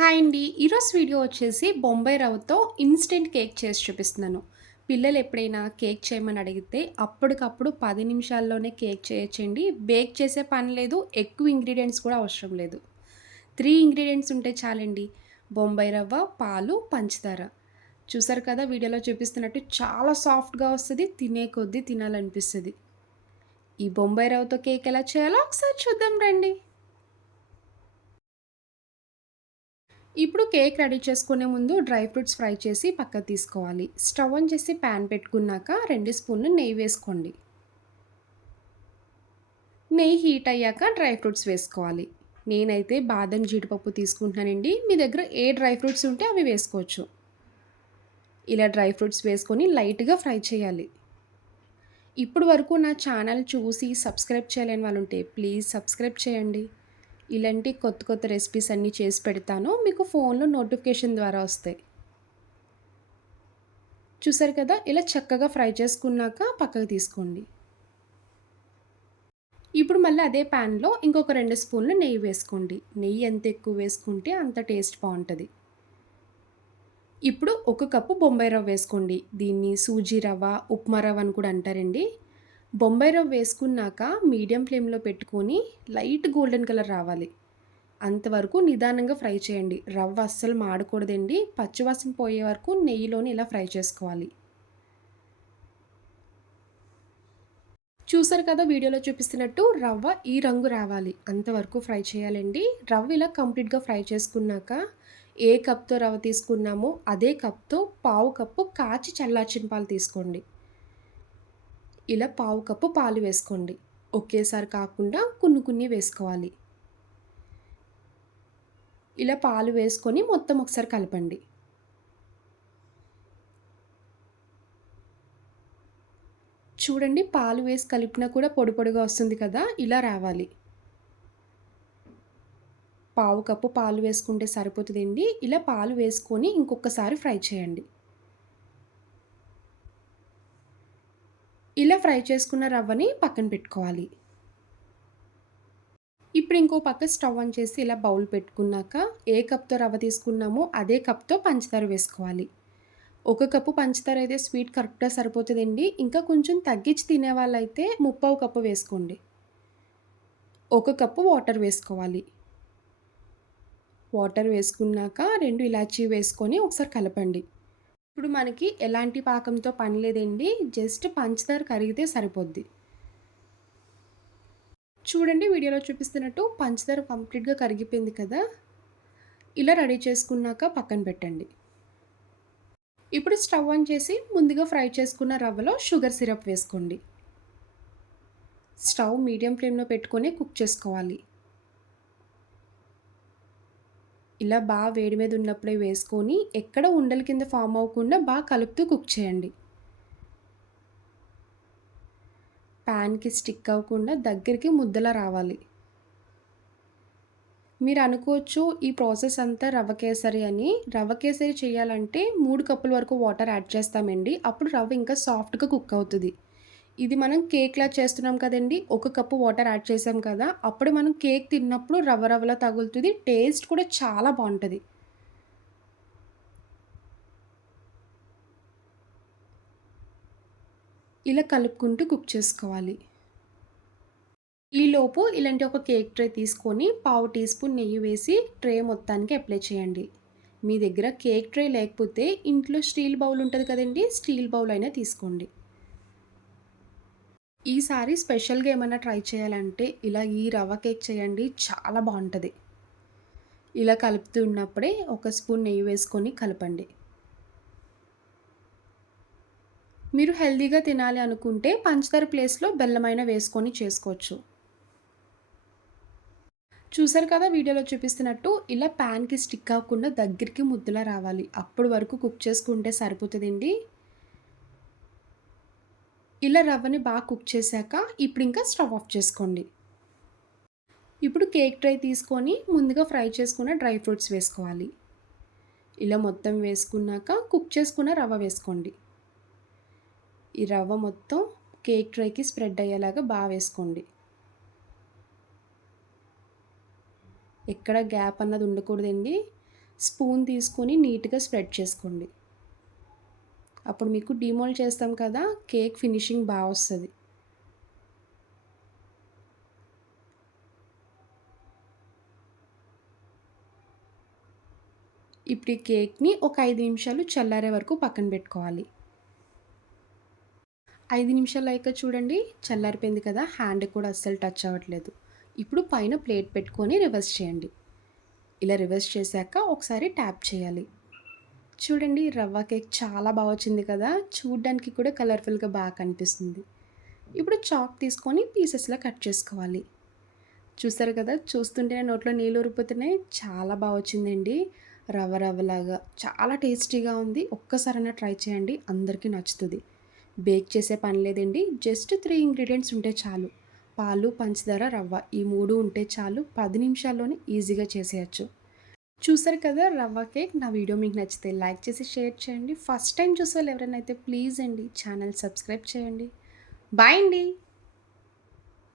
Hi అండి. ఈరోజు video వచ్చేసి బొంబాయి రవ్వతో ఇన్‌స్టంట్ కేక్ చేసి చూపిస్తున్నాను. పిల్లలు ఎప్పుడైనా కేక్ చేయమని అడిగితే అప్పటికప్పుడు 10 నిమిషాల్లోనే కేక్ చేయొచ్చండి. బేక్ చేసే పని లేదు. ఎక్కువ ఇంగ్రీడియెంట్స్ కూడా అవసరం లేదు. 3 ఇంగ్రీడియెంట్స్ ఉంటే చాలండి. బొంబాయి రవ్వ, పాలు, పంచదార. చూసారు కదా వీడియోలో చూపిస్తున్నట్టు చాలా సాఫ్ట్‌గా వస్తది. తినే కొద్దీ తినాలనిపిస్తది. ఈ బొంబాయి రవ్వతో కేక్ ఎలా చేయాలో ఒకసారి చూద్దాం రండి. ఇప్పుడు కేక్ రెడీ చేసుకునే ముందు డ్రై ఫ్రూట్స్ ఫ్రై చేసి పక్కకు తీసుకోవాలి. స్టవ్ ఆన్ చేసి ప్యాన్ పెట్టుకున్నాక 2 స్పూన్లు నెయ్యి వేసుకోండి. నెయ్యి హీట్ అయ్యాక డ్రై ఫ్రూట్స్ వేసుకోవాలి. నేనైతే బాదం జీడిపప్పు తీసుకుంటున్నానండి. మీ దగ్గర ఏ డ్రై ఫ్రూట్స్ ఉంటే అవి వేసుకోవచ్చు. ఇలా డ్రై ఫ్రూట్స్ వేసుకొని లైట్గా ఫ్రై చేయాలి. ఇప్పుడు వరకు నా ఛానల్ చూసి సబ్స్క్రైబ్ చేయలేని వాళ్ళు ఉంటే ప్లీజ్ సబ్స్క్రైబ్ చేయండి. ఇలాంటి కొత్త కొత్త రెసిపీస్ అన్నీ చేసి పెడతాను. మీకు ఫోన్లో నోటిఫికేషన్ ద్వారా వస్తాయి. చూసారు కదా! ఇలా చక్కగా ఫ్రై చేసుకున్నాక పక్కకు తీసుకోండి. ఇప్పుడు మళ్ళీ అదే ప్యాన్‌లో ఇంకొక 2 స్పూన్లు నెయ్యి వేసుకోండి. నెయ్యి ఎంత ఎక్కువ వేసుకుంటే అంత టేస్ట్ బావుంటది. ఇప్పుడు ఒక కప్పు బొంబాయి రవ్వ వేసుకోండి. దీన్ని సూజీ రవ్వ, ఉప్మా రవ్వ అని కూడా అంటారండి. బొంబాయి రవ్వ వేసుకున్నాక మీడియం ఫ్లేమ్‌లో పెట్టుకొని లైట్ గోల్డెన్ కలర్ రావాలి. అంతవరకు నిదానంగా ఫ్రై చేయండి. రవ్వ అస్సలు మాడకూడదండి. పచ్చివాసన పోయే వరకు నెయ్యిలోనే ఇలా ఫ్రై చేసుకోవాలి. చూసారు కదా వీడియోలో చూపిస్తున్నట్టు రవ్వ ఈ రంగు రావాలి. అంతవరకు ఫ్రై చేయాలండి. రవ్వ ఇలా కంప్లీట్‌గా ఫ్రై చేసుకున్నాక ఏ కప్‌తో రవ్వ తీసుకున్నామో అదే కప్‌తో పావు కప్పు కాచి చల్లార్చిన పాలు తీసుకోండి. ఇలా పావు కప్పు పాలు వేసుకోండి. ఒకేసారి కాకుండా కొన్ని కొన్ని వేసుకోవాలి. ఇలా పాలు వేసుకొని మొత్తం ఒకసారి కలపండి. చూడండి పాలు వేసి కలిపినా కూడా పొడి పొడిగా వస్తుంది కదా! ఇలా రావాలి. పావు కప్పు పాలు వేసుకుంటే సరిపోతదండి. ఇలా పాలు వేసుకొని ఇంకొకసారి ఫ్రై చేయండి. ఇలా ఫ్రై చేసుకున్న రవ్వని పక్కన పెట్టుకోవాలి. ఇప్పుడు ఇంకో పక్క స్టవ్ ఆన్ చేసి ఇలా బౌల్ పెట్టుకున్నాక ఏ కప్‌తో రవ్వ తీసుకున్నామో అదే కప్‌తో పంచదార వేసుకోవాలి. ఒక కప్పు పంచదార అయితే స్వీట్ కరెక్ట్‌గా సరిపోతదండి. ఇంకా కొంచెం తగ్గించి తినేవాళ్ళైతే ముప్పావు కప్పు వేసుకోండి. ఒక కప్పు వాటర్ వేసుకోవాలి. వాటర్ వేసుకున్నాక 2 ఇలాచీ వేసుకొని ఒకసారి కలపండి. ఇప్పుడు మనకి ఎలాంటి పాకంతో పని లేదండి. జస్ట్ పంచదార కరిగితే సరిపోద్ది. చూడండి వీడియోలో చూపిస్తున్నట్టు పంచదార కంప్లీట్‌గా కరిగిపోయింది కదా! ఇలా రెడీ చేసుకున్నాక పక్కన పెట్టండి. ఇప్పుడు స్టవ్ ఆన్ చేసి ముందుగా ఫ్రై చేసుకున్న రవ్వలో షుగర్ సిరప్ వేసుకోండి. స్టవ్ మీడియం ఫ్లేమ్‌లో పెట్టుకొని కుక్ చేసుకోవాలి. ఇలా వేడి మీద ఉన్నప్పుడే వేసుకొని ఎక్కడ ఉండల కింద ఫార్మ్ అవ్వకుండా కలుపుతూ కుక్ చేయండి. ప్యాన్‌కి స్టిక్ అవ్వకుండా దగ్గరికి ముద్దలా రావాలి. మీరు అనుకోవచ్చు ఈ ప్రాసెస్ అంతా రవ్వ కేసరి అని. రవ్వ కేసరి చేయాలంటే 3 కప్పుల వరకు వాటర్ యాడ్ చేస్తామండి. అప్పుడు రవ్వ ఇంకా సాఫ్ట్‌గా కుక్ అవుతది. ఇది మనం కేక్‌లా చేస్తున్నాం కదండీ! ఒక కప్పు వాటర్ యాడ్ చేసాం కదా! అప్పుడు మనం కేక్ తిన్నప్పుడు రవ్వ రవ్వలా తగులుతది. టేస్ట్ కూడా చాలా బావుంటది. ఇలా కలుపుకుంటూ కుక్ చేసుకోవాలి. ఈలోపు ఇలాంటి ఒక కేక్ ట్రే తీసుకొని పావు టీ స్పూన్ నెయ్యి వేసి ట్రే మొత్తానికి అప్లై చేయండి. మీ దగ్గర కేక్ ట్రే లేకపోతే ఇంట్లో స్టీల్ బౌల్ ఉంటది కదండీ! స్టీల్ బౌల్ అయినా తీసుకోండి. ఈసారి స్పెషల్‌గా ఏమన్నా ట్రై చేయాలంటే ఇలా ఈ రవ్వ కేక్ చేయండి. చాలా బావుంటది. ఇలా కలుపుతూ ఉన్నప్పుడే ఒక స్పూన్ నెయ్యి వేసుకొని కలపండి. మీరు హెల్తీగా తినాలి అనుకుంటే పంచదార ప్లేస్‌లో బెల్లమైనా వేసుకొని చేసుకోవచ్చు. చూసారు కదా వీడియోలో చూపిస్తున్నట్టు ఇలా ప్యాన్‌కి స్టిక్ అవ్వకుండా దగ్గరికి ముద్దలా రావాలి. అప్పటి వరకు కుక్ చేసుకుంటే సరిపోతదండి. ఇలా రవ్వని కుక్ చేశాక ఇప్పుడింకా స్టవ్ ఆఫ్ చేసుకోండి. ఇప్పుడు కేక్ ట్రే తీసుకొని ముందుగా ఫ్రై చేసుకున్న డ్రై ఫ్రూట్స్ వేసుకోవాలి. ఇలా మొత్తం వేసుకున్నాక కుక్ చేసుకున్న రవ్వ వేసుకోండి. ఈ రవ్వ మొత్తం కేక్ ట్రేకి స్ప్రెడ్ అయ్యేలాగా వేసుకోండి. ఎక్కడ గ్యాప్ అన్నది ఉండకూడదండి. స్పూన్ తీసుకొని నీట్‌గా స్ప్రెడ్ చేసుకోండి. అప్పుడు మీకు డీమోల్డ్ చేస్తాం కదా! కేక్ ఫినిషింగ్ బా వస్తది. ఇప్పుడు ఈ కేక్‌ని ఒక 5 నిమిషాలు చల్లారే వరకు పక్కన పెట్టుకోవాలి. 5 నిమిషాలయ్యాక చూడండి చల్లారిపోయింది కదా! హ్యాండ్‌కి కూడా అస్సలు టచ్ అవ్వట్లేదు. ఇప్పుడు పైన ప్లేట్ పెట్టుకొని రివర్స్ చేయండి. ఇలా రివర్స్ చేశాక ఒకసారి ట్యాప్ చేయాలి. చూడండి రవ్వ కేక్ చాలా బా వచ్చింది కదా! చూడ్డానికి కూడా కలర్‌ఫుల్‌గా బా కనిపిస్తుంది. ఇప్పుడు చాక్ తీసుకొని పీసెస్‌లా కట్ చేసుకోవాలి. చూసారు కదా! చూస్తుంటేనే నోట్లో నీళ్లూరిపోతున్నాయి. చాలా బా వచ్చిందండి. రవ్వ రవ్వలాగా చాలా టేస్టీగా ఉంది. ఒక్కసారైనా ట్రై చేయండి. అందరికీ నచ్చుతది. బేక్ చేసే పని లేదండి. జస్ట్ 3 ఇంగ్రీడియెంట్స్ ఉంటే చాలు. పాలు, పంచదార, రవ్వ ఈ 3 ఉంటే చాలు. 10 నిమిషాల్లోనే ఈజీగా చేసేయొచ్చు. చూసారు కదా రవ్వ కేక్. నా వీడియో మీకు నచ్చితే లైక్ చేసి షేర్ చేయండి. ఫస్ట్ టైమ్ చూసేవాళ్ళు ఎవరైనా అయితే ప్లీజ్ అండి ఛానల్ సబ్స్క్రైబ్ చేయండి. బాయ్ అండి.